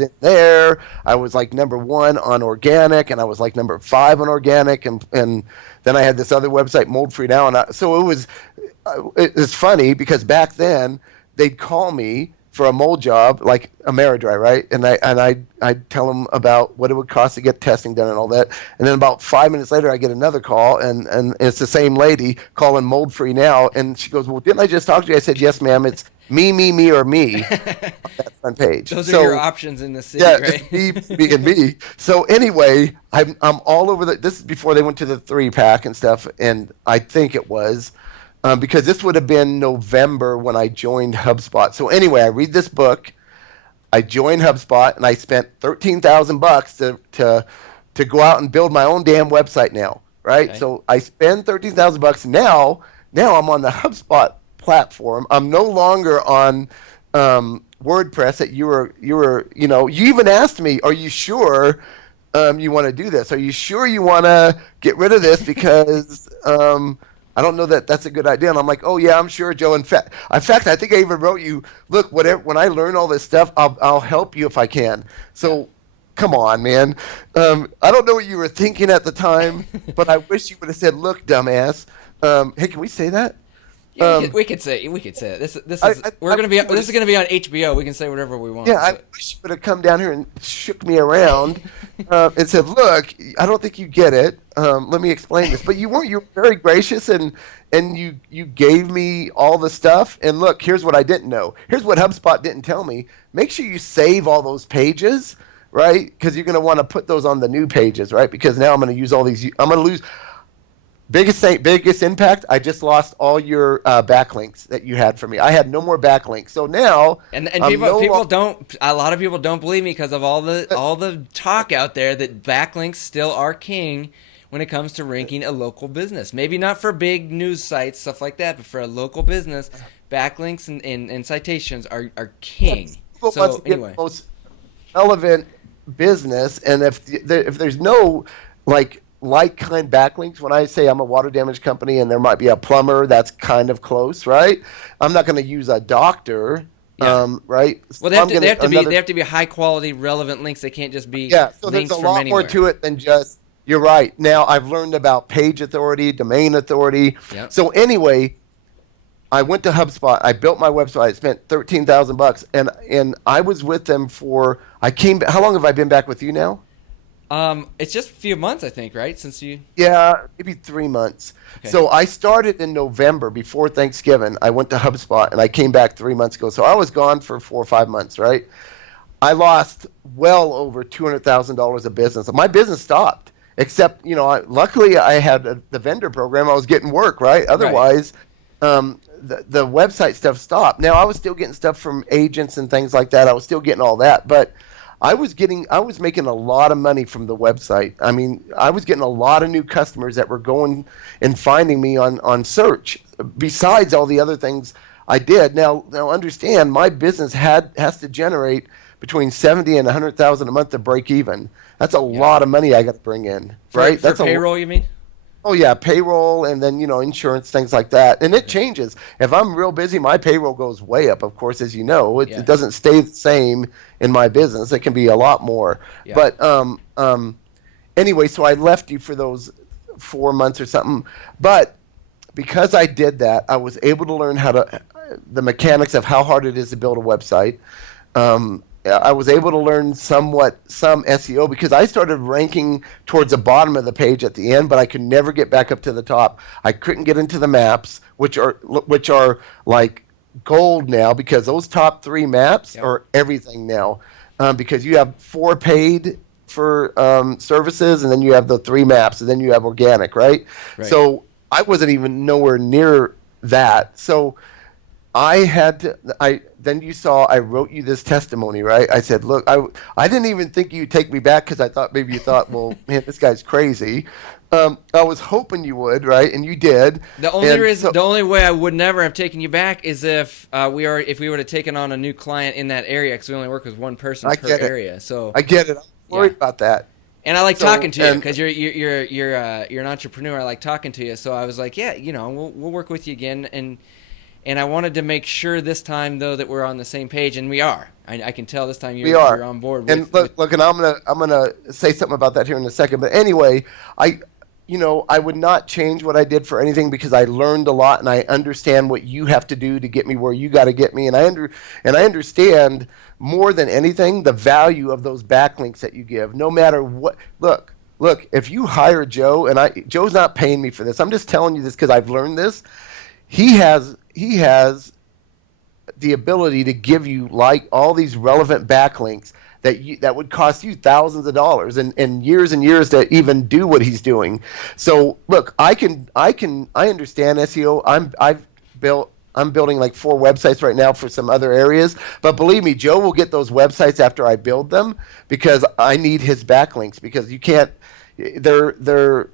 in there. I was like number one on organic, and I was like number 5 on organic, and then I had this other website, Mold Free Now, and so it was funny because back then they'd call me for a mold job, like Ameridry, right? And I tell them about what it would cost to get testing done and all that. And then about 5 minutes later, I get another call, and it's the same lady calling Mold Free Now, and she goes, "Well, didn't I just talk to you?" I said, "Yes, ma'am. It's me, or me." On that front page. Those are your options in the city, yeah, right? me, and me. So anyway, I'm all over this is before they went to the 3-pack and stuff, and I think it was. Because this would have been November when I joined HubSpot. So anyway, I read this book, I joined HubSpot, and I spent $13,000 to go out and build my own damn website now, right? Okay. So I spend $13,000 now. Now I'm on the HubSpot platform. I'm no longer on WordPress. That you even asked me, "Are you sure you want to do this? Are you sure you want to get rid of this because?" I don't know that that's a good idea. And I'm like, oh, yeah, I'm sure, Joe. In fact, I think I even wrote you, look, when I learn all this stuff, I'll help you if I can. So come on, man. I don't know what you were thinking at the time, but I wish you would have said, look, dumbass. Hey, can we say that? Yeah, we could say it. This is going to be on HBO. We can say whatever we want. Yeah, I wish you would have come down here and shook me around and said, "Look, I don't think you get it. Let me explain this." But you weren't. You were very gracious and you gave me all the stuff. And look, here's what I didn't know. Here's what HubSpot didn't tell me. Make sure you save all those pages, right? Because you're going to want to put those on the new pages, right? Because now I'm going to use all these. I'm going to lose. Biggest impact, I just lost all your backlinks that you had for me. I had no more backlinks. So now a lot of people don't believe me because of all the talk out there that backlinks still are king when it comes to ranking a local business. Maybe not for big news sites, stuff like that, but for a local business, backlinks and citations are king. So anyway, most relevant business, and if there's no like kind backlinks, when I say I'm a water damage company and there might be a plumber that's kind of close, right? I'm not going to use a doctor, right? Well, they have to be high quality, relevant links. They can't just be so there's a lot more to it than just. You're right. Now I've learned about page authority, domain authority. Yep. So anyway, I went to HubSpot. I built my website. I spent $13,000, and I was with them for. How long have I been back with you now? It's just a few months, I think, right? Since you. Yeah, maybe 3 months. Okay. So I started in November before Thanksgiving. I went to HubSpot and I came back 3 months ago. So I was gone for 4 or 5 months, right? I lost well over $200,000 of business. My business stopped, except luckily I had the vendor program. I was getting work, right? Otherwise, the website stuff stopped. Now I was still getting stuff from agents and things like that. I was still getting all that, but. I was making a lot of money from the website. I mean, I was getting a lot of new customers that were going and finding me on search, besides all the other things I did. Now understand, my business has to generate between 70 and 100,000 a month to break even. That's a lot of money I got to bring in, right? That's payroll, you mean? Oh yeah, payroll, and then insurance, things like that, and it changes. If I'm real busy, my payroll goes way up. Of course, as you know, it doesn't stay the same in my business. It can be a lot more. Yeah. But anyway, so I left you for those 4 months or something. But because I did that, I was able to learn the mechanics of how hard it is to build a website. I was able to learn some SEO because I started ranking towards the bottom of the page at the end, but I could never get back up to the top. I couldn't get into the maps, which are like gold now, because those top 3 maps are everything now, because you have 4 paid for services, and then you have the 3 maps, and then you have organic, right? So I wasn't even nowhere near that. So then you saw I wrote you this testimony, right? I said, look, I didn't even think you'd take me back because I thought maybe you thought, well, man, this guy's crazy. I was hoping you would, right? And you did. The only way I would never have taken you back is if we would have taken on a new client in that area, because we only work with one person per area. So I get it. I'm worried about that. And I like talking to you because you're an entrepreneur. I like talking to you. So I was like, we'll work with you again. And I wanted to make sure this time, though, that we're on the same page, and we are. I can tell this time you're on board. And look, and I'm gonna say something about that here in a second. But anyway, I would not change what I did for anything because I learned a lot and I understand what you have to do to get me where you got to get me. And I understand more than anything the value of those backlinks that you give. No matter what, look, if you hire Joe, and Joe's not paying me for this. I'm just telling you this because I've learned this. He has the ability to give you like all these relevant backlinks that would cost you thousands of dollars and years to even do what he's doing. So look, I understand SEO. I'm building like 4 websites right now for some other areas, but believe me, Joe will get those websites after I build them because I need his backlinks because you can't. They're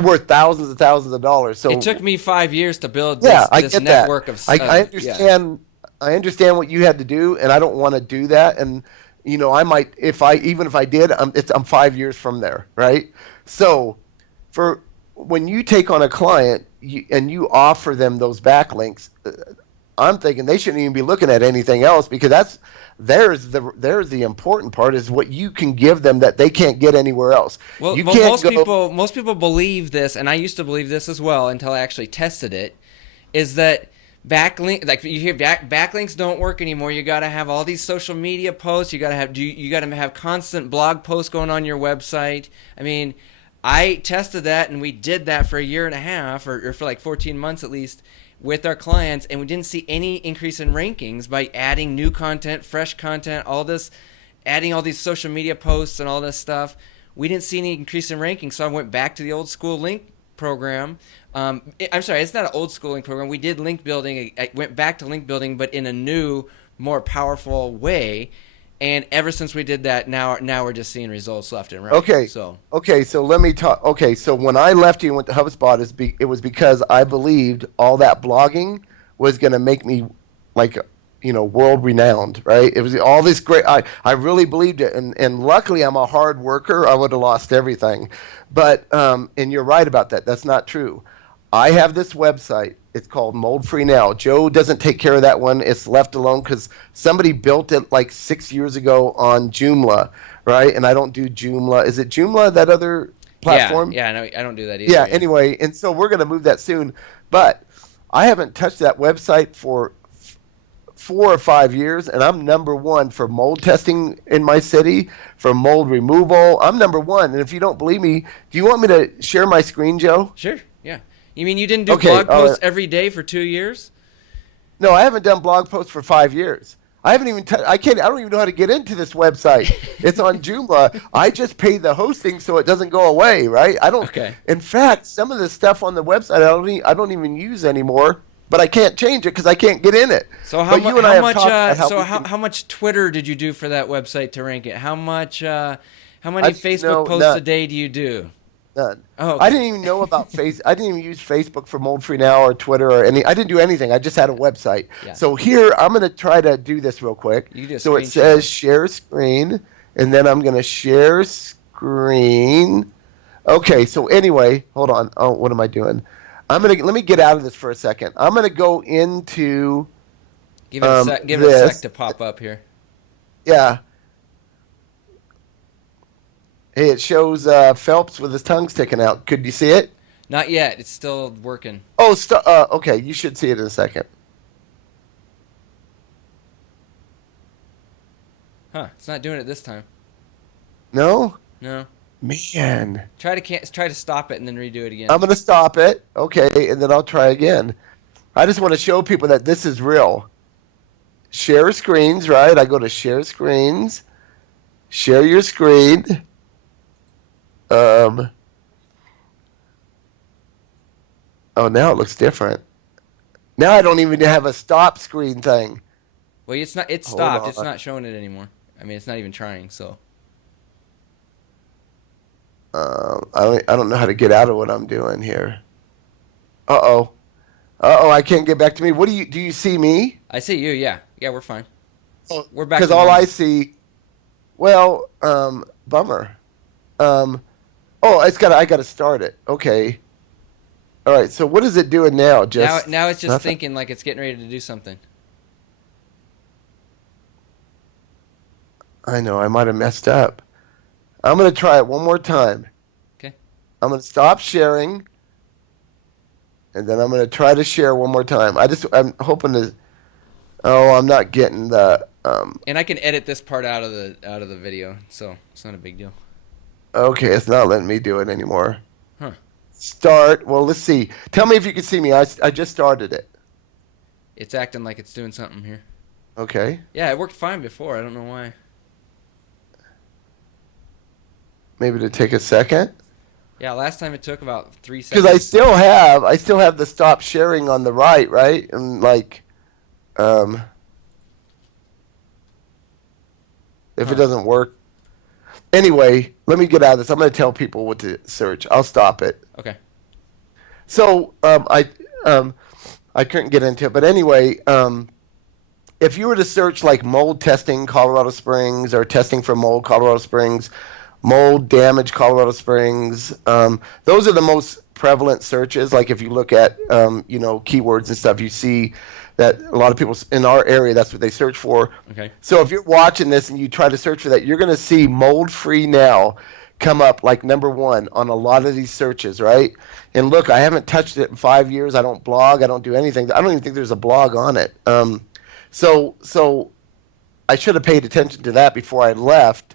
worth thousands and thousands of dollars. So it took me 5 years to build I this get network that. of. I understand. Yeah. I understand what you had to do, and I don't want to do that. And I might if I did, I'm 5 years from there, right? So, for when you take on a client and you offer them those backlinks, I'm thinking they shouldn't even be looking at anything else because there's the important part is what you can give them that they can't get anywhere else. Well, most people believe this, and I used to believe this as well until I actually tested it. Is that like you hear backlinks don't work anymore? You got to have all these social media posts. You got to have constant blog posts going on your website. I mean, I tested that, and we did that for a year and a half, or for like 14 months at least, with our clients, and we didn't see any increase in rankings by adding new content, fresh content, adding all these social media posts and all this stuff. We didn't see any increase in rankings, so I went back to the old school link program. I'm sorry, it's not an old school link program. We did link building. I went back to link building, but in a new, more powerful way. And ever since we did that, now we're just seeing results left and right. Okay. So let me talk. Okay, so when I left you and went to HubSpot, it was because I believed all that blogging was going to make me like, world renowned, right? It was all this great. I really believed it, and luckily I'm a hard worker. I would have lost everything, but and you're right about that. That's not true. I have this website. It's called Mold Free Now. Joe doesn't take care of that one. It's left alone because somebody built it like 6 years ago on Joomla, right? And I don't do Joomla. Is it Joomla, that other platform? Yeah, no, I don't do that either. Yeah, anyway, and so we're going to move that soon. But I haven't touched that website for 4 or 5 years, and I'm number one for mold testing in my city, for mold removal. I'm number one. And if you don't believe me, do you want me to share my screen, Joe? Sure, yeah. You mean you didn't do blog posts every day for 2 years? No, I haven't done blog posts for 5 years. I haven't even. I don't even know how to get into this website. It's on Joomla. I just pay the hosting so it doesn't go away, right? I don't. Okay. In fact, some of the stuff on the website I don't even use anymore. But I can't change it because I can't get in it. So how much Twitter did you do for that website to rank it? How many Facebook posts a day do you do? None. Oh, okay. I didn't even know about I didn't even use Facebook for Mold Free Now or Twitter or any. I didn't do anything. I just had a website. Yeah. So here I'm going to try to do this real quick. So it says share screen, and then I'm going to share screen. Okay. So anyway, hold on. Oh, what am I doing? Let me get out of this for a second. I'm going to go into. Give it a sec to pop up here. Yeah. Hey, it shows Phelps with his tongue sticking out. Could you see it? Not yet. It's still working. Oh, okay. You should see it in a second. Huh. It's not doing it this time. No? No. Man. Try to stop it and then redo it again. I'm going to stop it. Okay, and then I'll try again. I just want to show people that this is real. Share screens, right? I go to share screens. Share your screen. Oh, now it looks different. Now I don't even have a stop screen thing. Well, it's not. It's stopped. It's not showing it anymore. I mean, it's not even trying. So. I don't know how to get out of what I'm doing here. Uh-oh. I can't get back to me. What do you see me? I see you. Yeah, we're fine. Oh, we're back. Because all I see. Well, bummer. I got to start it. Okay. All right. So what is it doing now? Now it's just thinking like it's getting ready to do something. I know. I might have messed up. I'm going to try it one more time. Okay. I'm going to stop sharing, and then I'm going to try to share one more time. I'm hoping to. Oh, I'm not getting the. And I can edit this part out of the video, so it's not a big deal. Okay, it's not letting me do it anymore. Huh. Start. Well, let's see. Tell me if you can see me. I just started it. It's acting like it's doing something here. Okay. Yeah, it worked fine before. I don't know why. Maybe to take a second. Yeah, last time it took about 3 seconds. Because I still have the stop sharing on the right, and like, if it doesn't work. Anyway, let me get out of this. I'm going to tell people what to search. I'll stop it. Okay. So I couldn't get into it, but anyway, if you were to search like mold testing Colorado Springs or testing for mold Colorado Springs, mold damage Colorado Springs, those are the most prevalent searches. Like if you look at keywords and stuff, you see that a lot of people in our area, that's what they search for. Okay. So if you're watching this and you try to search for that, you're going to see mold free now come up like number one on a lot of these searches, right? And look, I haven't touched it in 5 years. I don't blog. I don't do anything. I don't even think there's a blog on it. So I should have paid attention to that before I left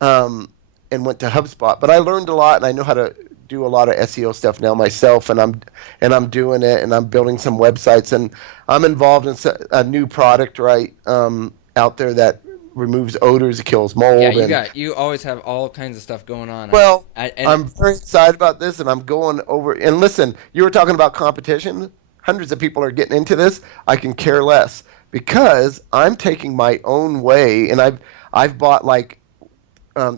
and went to HubSpot. But I learned a lot, and I know how to do a lot of SEO stuff now myself, and I'm doing it, and I'm building some websites, and I'm involved in a new product out there that removes odors, kills mold. Yeah, you always have all kinds of stuff going on. Well, I'm very excited about this, and I'm going over. And listen, you were talking about competition. Hundreds of people are getting into this. I can care less because I'm taking my own way, and I've bought like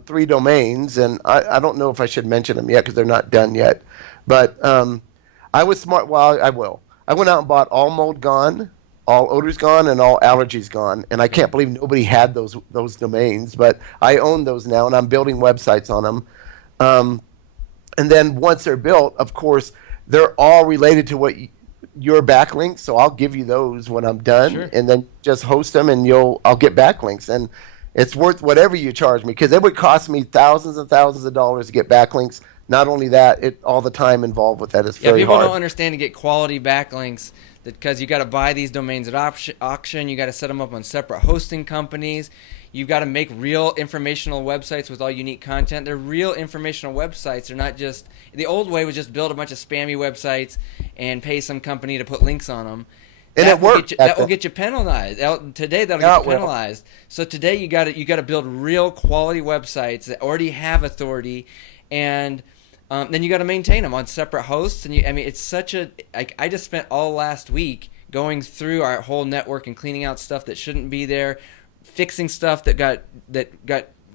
3 domains, and I don't know if I should mention them yet because they're not done yet. But I was smart. Well, I will. I went out and bought All Mold Gone, All Odors Gone, and All Allergies Gone. And I can't believe nobody had those domains, but I own those now, and I'm building websites on them. And then once they're built, of course, they're all related to what your backlinks. So I'll give you those when I'm done, Sure. And then just host them, and I'll get backlinks. And it's worth whatever you charge me, because it would cost me thousands and thousands of dollars to get backlinks. Not only that, all the time involved with that is very hard. Yeah, people don't understand to get quality backlinks because you got to buy these domains at auction. You got to set them up on separate hosting companies. You've got to make real informational websites with all unique content. They're real informational websites. They're not just – the old way was just build a bunch of spammy websites and pay some company to put links on them. And it worked. That will get you penalized. Today that'll get you penalized. So today you got to build real quality websites that already have authority, and then you got to maintain them on separate hosts. And it's such a I just spent all last week going through our whole network and cleaning out stuff that shouldn't be there, fixing stuff that got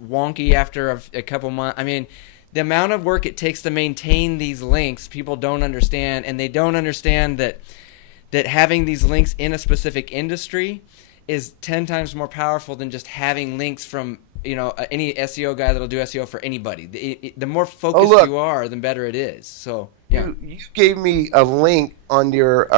wonky after a couple months. I mean, the amount of work it takes to maintain these links, people don't understand, and they don't understand that having these links in a specific industry is 10 times more powerful than just having links from any SEO guy that'll do SEO for anybody. The more focused you are, the better it is. So yeah, you gave me a link on your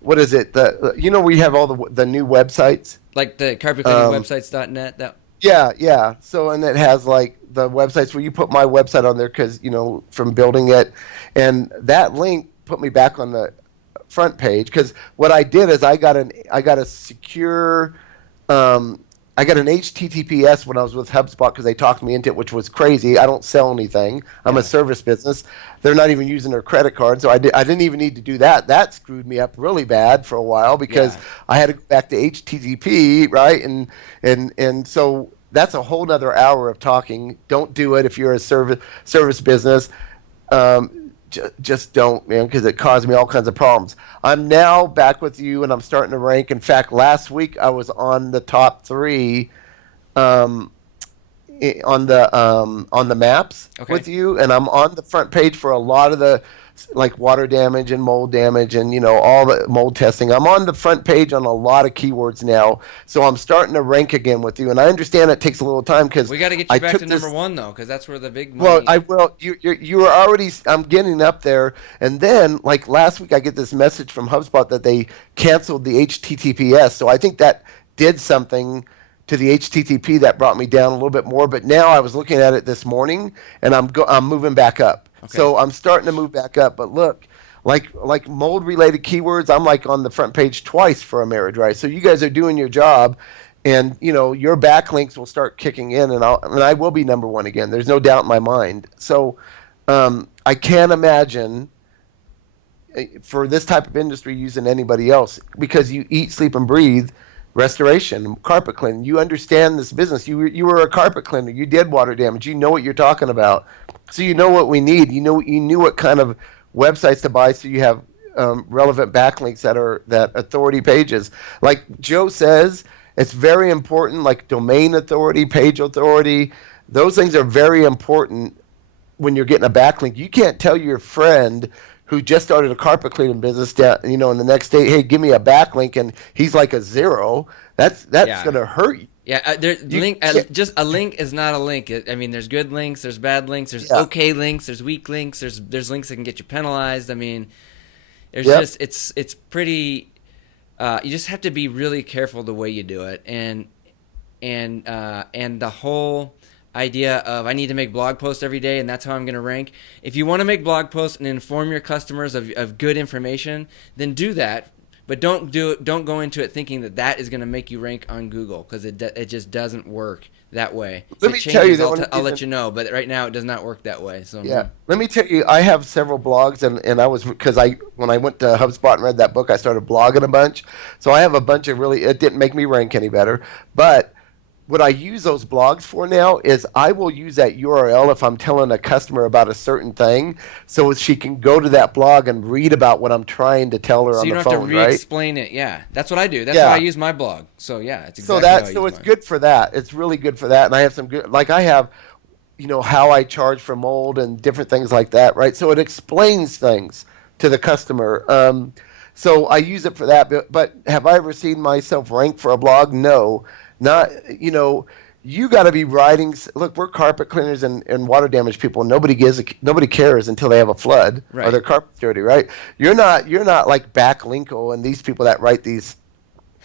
what is it? We have all the new websites, like the carpetcleaningwebsites.net. That yeah. So and it has like the websites where you put my website on there because from building it, and that link put me back on the front page, because what I did is I got a secure I got an HTTPS when I was with HubSpot because they talked me into it, which was crazy. I don't sell anything. I'm a service business. They're not even using their credit card, so I didn't even need to do that. That screwed me up really bad for a while because I had to go back to HTTP, right? And so that's a whole nother hour of talking. Don't do it if you're a service business. Just don't, man, because it caused me all kinds of problems. I'm now back with you, and I'm starting to rank. In fact, last week I was on the top 3 on the maps with you, and I'm on the front page for a lot of the like water damage and mold damage and all the mold testing. I'm on the front page on a lot of keywords now, so I'm starting to rank again with you. And I understand it takes a little time because we got to get you back to number 1 though, because that's where the big money. Well, I will. You were already. I'm getting up there, and then like last week, I get this message from HubSpot that they canceled the HTTPS. So I think that did something to the HTTP that brought me down a little bit more. But now I was looking at it this morning, and I'm moving back up. Okay. So I'm starting to move back up. But look, like mold related keywords, I'm like on the front page twice for a marriage, right? So you guys are doing your job, and your backlinks will start kicking in, and I will be number one again. There's no doubt in my mind. So I can't imagine for this type of industry using anybody else, because you eat, sleep, and breathe restoration, carpet cleaning. You understand this business. You were a carpet cleaner. You did water damage. You know what you're talking about. So you know what we need. You knew what kind of websites to buy, so you have relevant backlinks that authority pages. Like Joe says, it's very important. Like domain authority, page authority, those things are very important when you're getting a backlink. You can't tell your friend who just started a carpet cleaning business that, and the next day, hey, give me a backlink, and he's like a zero. That's going to hurt you. Yeah, just a link is not a link. I mean, there's good links, there's bad links, there's okay links, there's weak links, there's links that can get you penalized. I mean, there's just it's pretty. You just have to be really careful the way you do it, and the whole idea of I need to make blog posts every day and that's how I'm going to rank. If you want to make blog posts and inform your customers of good information, then do that. But don't go into it thinking that is going to make you rank on Google, because it just doesn't work that way. Let me tell you, I'll let you know, but right now it does not work that way. So yeah, let me tell you, I have several blogs, and I was, because when I went to HubSpot and read that book, I started blogging a bunch. So I have a bunch of it didn't make me rank any better, but what I use those blogs for now is I will use that URL if I'm telling a customer about a certain thing, so she can go to that blog and read about what I'm trying to tell her on the phone, right? So you don't have to re-explain it. Yeah, that's what I do. That's how I use my blog. So yeah, it's exactly how I use it's good for that. It's really good for that, and I have some good, like I have, how I charge for mold and different things like that, right? So it explains things to the customer. So I use it for that. But have I ever seen myself rank for a blog? No. Not, you got to be writing. Look, we're carpet cleaners and water damage people. Nobody cares until they have a flood or their carpet's dirty, right? You're not like Backlinko and these people that write these,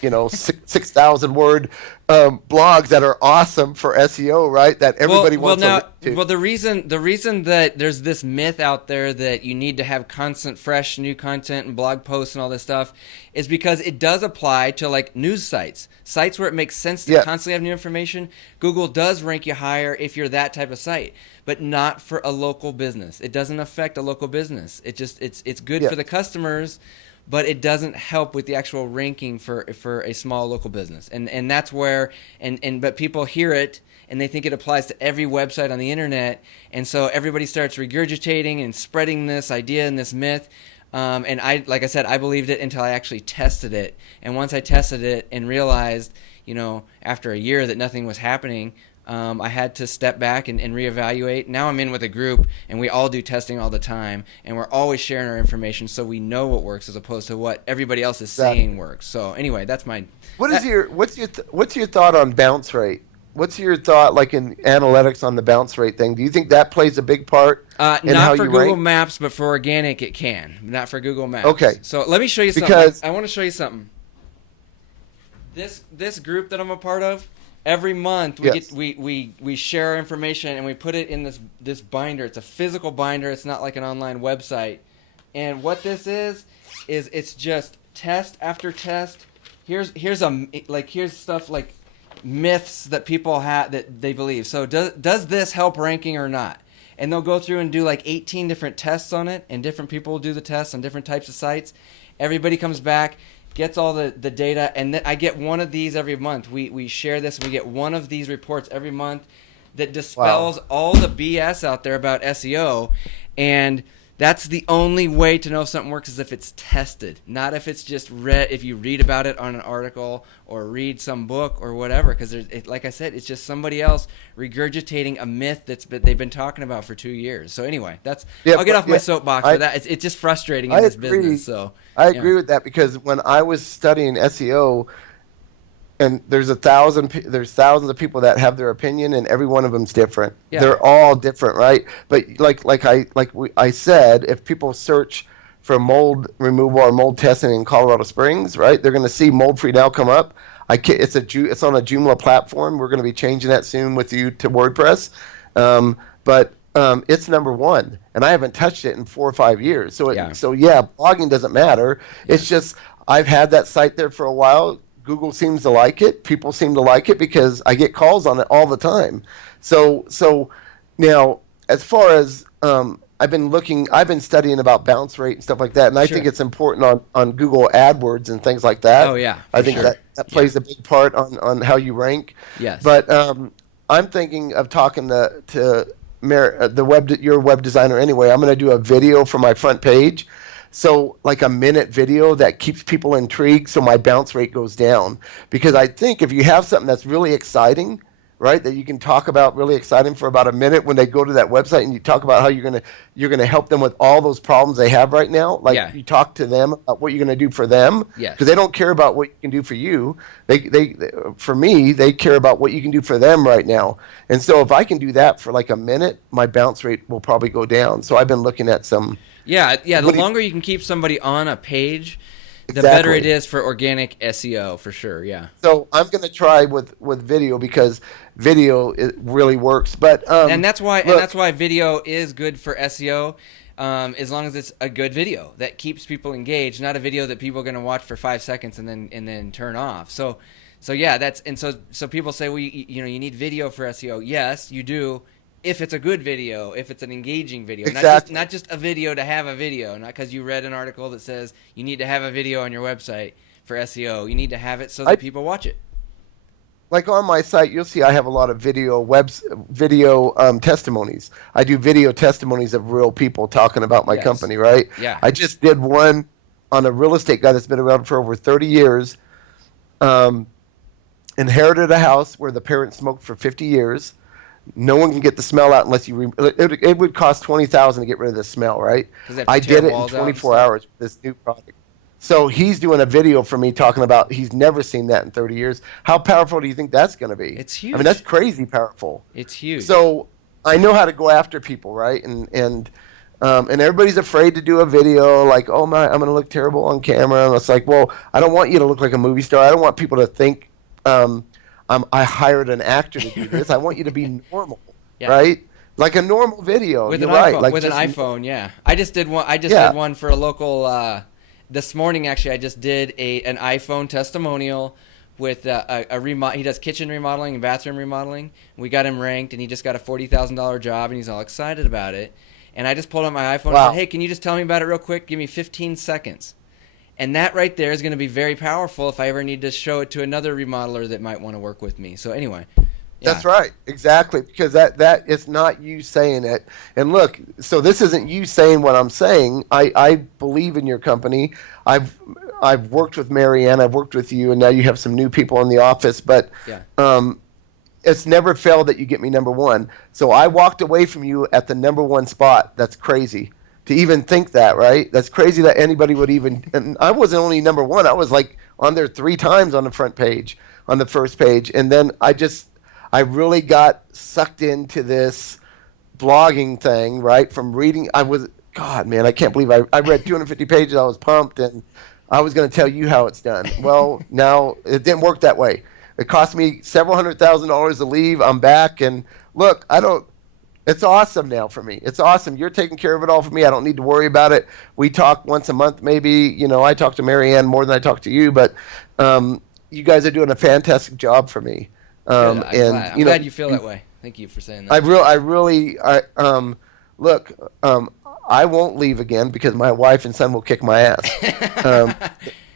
6,000 word blogs that are awesome for SEO, right? That everybody wants to link to. Well, the reason that there's this myth out there that you need to have constant, fresh, new content and blog posts and all this stuff is because it does apply to like news sites where it makes sense to constantly have new information. Google does rank you higher if you're that type of site, but not for a local business. It doesn't affect a local business. It's good for the customers, but it doesn't help with the actual ranking for a small local business. And that's where but people hear it and they think it applies to every website on the internet, and so everybody starts regurgitating and spreading this idea and this myth. And like I said, I believed it until I actually tested it. And once I tested it and realized, after a year that nothing was happening, I had to step back and reevaluate. Now I'm in with a group, and we all do testing all the time, and we're always sharing our information so we know what works as opposed to what everybody else is saying works. So anyway, that's my. What's your thought on bounce rate? What's your thought, like in analytics, on the bounce rate thing? Do you think that plays a big part in how you rank? Not for Google Maps, but for organic it can. Not for Google Maps. Okay. So let me show you something. Because I want to show you something. This group that I'm a part of, every month we share our information and we put it in this binder. It's a physical binder. It's not like an online website. And what this is it's just test after test. Here's stuff like myths that people have that they believe. So does this help ranking or not? And they'll go through and do like 18 different tests on it, and different people will do the tests on different types of sites. Everybody comes back, gets all the data, and then I get one of these every month. We share this. We get one of these reports every month that dispels all the BS out there about SEO, and that's the only way to know if something works is if it's tested, not if it's just if you read about it on an article or read some book or whatever, because like I said, it's just somebody else regurgitating a myth they've been talking about for 2 years. So anyway, I'll get off my soapbox for that. It's just frustrating in this business. So I agree with that, because when I was studying SEO, and there's thousands of people that have their opinion, and every one of them's different. Yeah. They're all different, right? But I said, if people search for mold removal or mold testing in Colorado Springs, right, they're going to see Mold Free Now come up. It's on a Joomla platform. We're going to be changing that soon with you to WordPress. But it's number one, and I haven't touched it in 4 or 5 years. So Yeah. blogging doesn't matter. It's just I've had that site there for a while. Google seems to like it. People seem to like it because I get calls on it all the time. So now, as far as I've been studying about bounce rate and stuff like that, and I think it's important on Google AdWords and things like that. Oh yeah, I think that plays a big part on how you rank. Yes. But I'm thinking of talking to your web designer anyway. I'm going to do a video for my front page. So like a minute video that keeps people intrigued so my bounce rate goes down. Because I think if you have something that's really exciting, right, that you can talk about really exciting for about a minute when they go to that website and you talk about how you're gonna help them with all those problems they have right now. Like you talk to them about what you're gonna do for them. Because they don't care about what you can do for you. For me, they care about what you can do for them right now. And so if I can do that for like a minute, my bounce rate will probably go down. So I've been looking at some. Yeah. The longer you can keep somebody on a page, the better it is for organic SEO, for sure. Yeah. So I'm going to try with video because video it really works. But and that's why video is good for SEO, as long as it's a good video that keeps people engaged, not a video that people are going to watch for 5 seconds and then turn off. So yeah, so people say, well, you need video for SEO. Yes, you do. If it's a good video, if it's an engaging video, not just a video to have a video, not because you read an article that says you need to have a video on your website for SEO. You need to have it so that people watch it. Like on my site, you'll see I have a lot of video testimonies. I do video testimonies of real people talking about my company, right? Yeah. I just did one on a real estate guy that's been around for over 30 years, inherited a house where the parents smoked for 50 years. No one can get the smell out unless you. It would cost $20,000 to get rid of the smell, right? I did it in 24 hours with this new product. So he's doing a video for me talking about he's never seen that in 30 years. How powerful do you think that's going to be? It's huge. I mean, that's crazy powerful. It's huge. So I know how to go after people, right? And everybody's afraid to do a video like, oh my, I'm going to look terrible on camera. And it's like, well, I don't want you to look like a movie star. I don't want people to think. I hired an actor to do this. I want you to be normal, right? Like a normal video. With You're an right. iPhone, Like with an iPhone, yeah. I just did one. Did one for a local. This morning, actually, I just did an iPhone testimonial with a remodel. He does kitchen remodeling and bathroom remodeling. We got him ranked, and he just got a $40,000 job, and he's all excited about it. And I just pulled out my iPhone and said, "Hey, can you just tell me about it real quick? Give me 15 seconds." And that right there is going to be very powerful if I ever need to show it to another remodeler that might want to work with me. So anyway. Yeah. That's right. Exactly. Because that is not you saying it. And look, so this isn't you saying what I'm saying. I believe in your company. I've worked with Marianne. I've worked with you. And now you have some new people in the office. But it's never failed that you get me number one. So I walked away from you at the number one spot. That's crazy. To even think that, right? That's crazy that anybody would even. And I wasn't only number one. I was like on there 3 times on the front page, on the first page, and then I really got sucked into this blogging thing, right? From reading, God, man, I can't believe I read 250 pages. I was pumped, and I was going to tell you how it's done. Well, now it didn't work that way. It cost me several $100,000 to leave. I'm back, and look, it's awesome now for me. It's awesome. You're taking care of it all for me. I don't need to worry about it. We talk once a month, maybe. I talk to Marianne more than I talk to you, but you guys are doing a fantastic job for me. I'm glad you feel that way. Thank you for saying that. I won't leave again because my wife and son will kick my ass.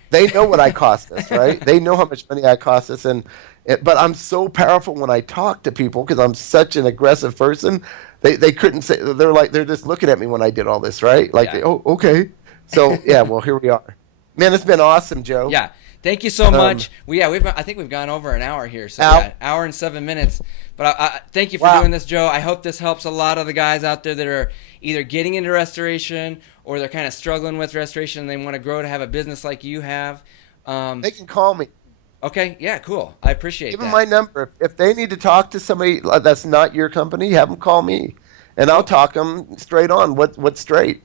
They know what I cost us, right? They know how much money I cost us, but I'm so powerful when I talk to people because I'm such an aggressive person. They couldn't say, they're just looking at me when I did all this, right? Like, oh, okay. So yeah, well, here we are. Man, it's been awesome, Joe. Yeah. Thank you so much. I think we've gone over an hour here, so hour and 7 minutes. But I thank you for doing this, Joe. I hope this helps a lot of the guys out there that are either getting into restoration or they're kind of struggling with restoration and they want to grow to have a business like you have. They can call me. Okay, yeah, cool. I appreciate that. Give them my number. If they need to talk to somebody that's not your company, have them call me, and I'll talk them straight on. What's straight?